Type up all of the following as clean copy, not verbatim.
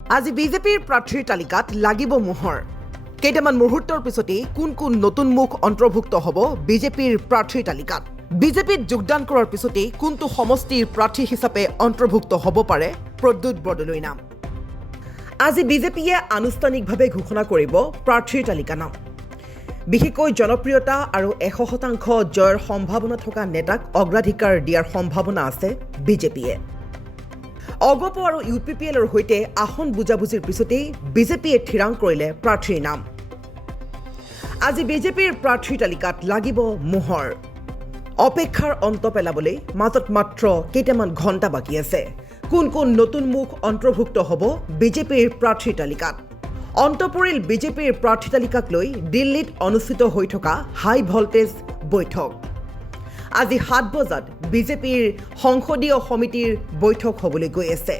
আজি বিজেপিৰ প্ৰাৰ্থীৰ তালিকাত লাগিব মোহৰ কেইটামান মুহূৰ্তৰ পিছতেই কোন কোন নতুন মুখ অন্তৰ্ভুক্ত হ'ব বিজেপিৰ প্ৰাৰ্থীৰ তালিকাত বিজেপিত যোগদান কৰাৰ পিছতেই কোনটো সমষ্টিৰ প্ৰাৰ্থী হিচাপে অন্তৰ্ভুক্ত হ'ব পাৰে প্ৰদ্যুৎ বৰদলৈৰ নাম আজি বিজেপিয়ে আনুষ্ঠানিকভাৱে ঘোষণা কৰিব প্ৰাৰ্থীৰ তালিকা নাম বিশেষকৈ জনপ্ৰিয়তা আৰু 100% জয়ৰ সম্ভাৱনা থকা নেতাক অগ্ৰাধিকাৰ দিয়াৰ সম্ভাৱনা আছে বিজেপিয়ে অগপ আৰু ইউপিপিএলৰ হৈতে আসন বুজাবুজিৰ পিছতেই বিজেপিয়ে থিৰাং কৰিলে প্ৰাৰ্থীৰ নাম আজি বিজেপিৰ প্ৰাৰ্থীৰ তালিকাত লাগিব মোহৰ অপেক্ষাৰ অন্ত পেলাবলৈ মাজত মাত্ৰ কেইটামান ঘণ্টা বাকী আছে কোন কোন নতুন মুখ অন্তৰ্ভুক্ত হ'ব বিজেপিৰ প্ৰাৰ্থীৰ তালিকাত অন্ত পৰিল বিজেপিৰ প্ৰাৰ্থী তালিকাক লৈ দিল্লীত অনুষ্ঠিত হৈ থকা হাই ভল্টেজ বৈঠক আজি 7 বজাত বিজেপিৰ সংসদীয় সমিতিৰ বৈঠক হ'বলৈ গৈ আছে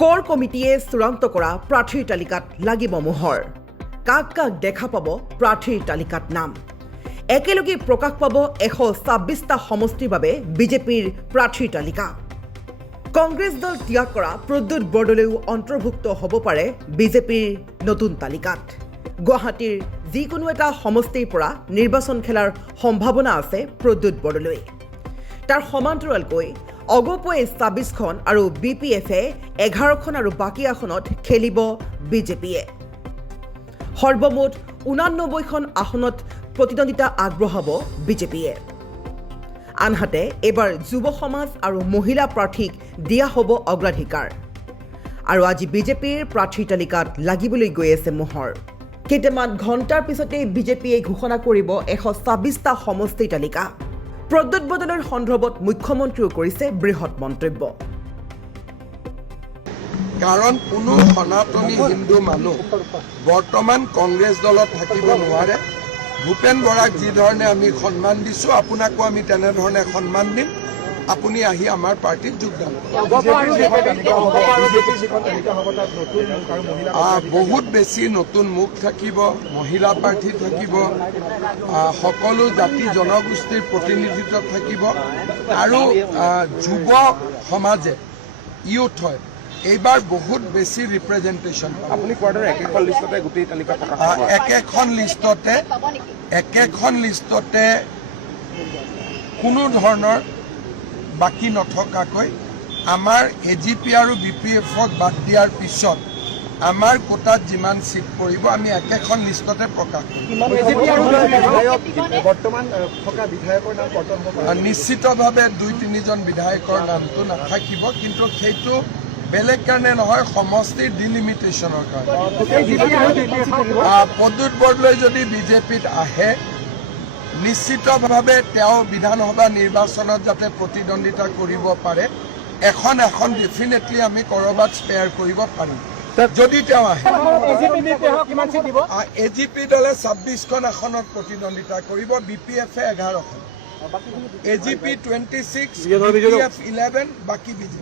কোৰ কমিটিয়ে চূড়ান্ত কৰা প্ৰাৰ্থীৰ তালিকাত লাগিব মোহৰ কাক কাক দেখা পাব প্ৰাৰ্থীৰ তালিকাত নাম একেলগে প্ৰকাশ পাব 126টা সমষ্টিৰ বাবে বিজেপিৰ প্ৰাৰ্থীৰ তালিকা কংগ্ৰেছ দল ত্যাগ কৰা প্ৰদ্যুৎ বৰদলৈও অন্তৰ্ভুক্ত হ'ব পাৰে বিজেপিৰ নতুন তালিকাত গুৱাহাটীৰ যিকোনো এটা সমষ্টিৰ পৰা নিৰ্বাচন খেলাৰ সম্ভাৱনা আছে প্ৰদ্যুৎ বৰদলৈ তাৰ সমান্তৰালকৈ অগপয়ে 26খন আৰু বিপিএফে 11খন আৰু বাকী আসনত খেলিব বিজেপিয়ে সৰ্বমুঠ 89খন আসনত প্ৰতিদ্বন্দ্বিতা আগবঢ়াব বিজেপিয়ে আনহাতে এবাৰ যুৱ সমাজ আৰু মহিলা প্ৰাৰ্থীক দিয়া হ'ব অগ্ৰাধিকাৰ আৰু আজি বিজেপিৰ প্ৰাৰ্থীৰ তালিকাত লাগিবলৈ গৈ আছে মোহৰ কেইটামান ঘণ্টাৰ পিছতেই বিজেপিয়ে ঘোষণা কৰিব 126টা সমষ্টিৰ তালিকা প্ৰদ্যুৎ বৰদলৈৰ সন্দৰ্ভত মুখ্যমন্ত্ৰীও কৰিছে বৃহৎ মন্তব্য কাৰণ কোনো সনাতনী হিন্দু মানুহ বৰ্তমান কংগ্ৰেছ দলত থাকিব নোৱাৰে ভূপেন বৰাক যি ধৰণে আমি সন্মান দিছো আপোনাকো আমি তেনেধৰণে সন্মান দিম আপুনি আহি আমাৰ পাৰ্টিত যোগদান বহুত বেছি নতুন মুখ থাকিব মহিলা প্ৰাৰ্থী থাকিব সকলো জাতি জনগোষ্ঠীৰ প্ৰতিনিধিত্ব থাকিব আৰু যুৱ সমাজে ইউথ হয় এইবাৰ বহুত বেছি ৰিপ্ৰেজেণ্টেশ্যন আপুনি কোৱাৰ দৰে একেখন লিষ্টতে গোটেই তালিকা প্ৰকাশ একেখন লিষ্টতে কোনো ধৰণৰ বাকী নথকাকৈ আমাৰ এজিপি আৰু বিপিএফক বাদ দিয়াৰ পিছত আমাৰ কোটাত যিমান চিট পৰিব আমি একেখন লিষ্টতে প্ৰকাশ কৰিম নিশ্চিতভাৱে 2-3জন বিধায়কৰ নামটো নাথাকিব কিন্তু সেইটো বেলেগ কাৰণে নহয় সমষ্টিৰ ডিলিমিটেশ্যনৰ কাৰণে প্ৰদ্যুৎ বৰদলৈ যদি বিজেপিত আহে নিশ্চিতভাৱে তেওঁ বিধানসভা নিৰ্বাচনত যাতে প্ৰতিদ্বন্দ্বিতা কৰিব পাৰে এখন ডেফিনেটলি আমি ক'ৰবাত স্পেয়াৰ কৰিব পাৰিম যদি তেওঁ আহে এজিপি দলে 26খন আসনত প্ৰতিদ্বন্দ্বিতা কৰিব বিপিএফে 11খন এজিপি 26 বিপিএফ 11 বাকী বিজেপি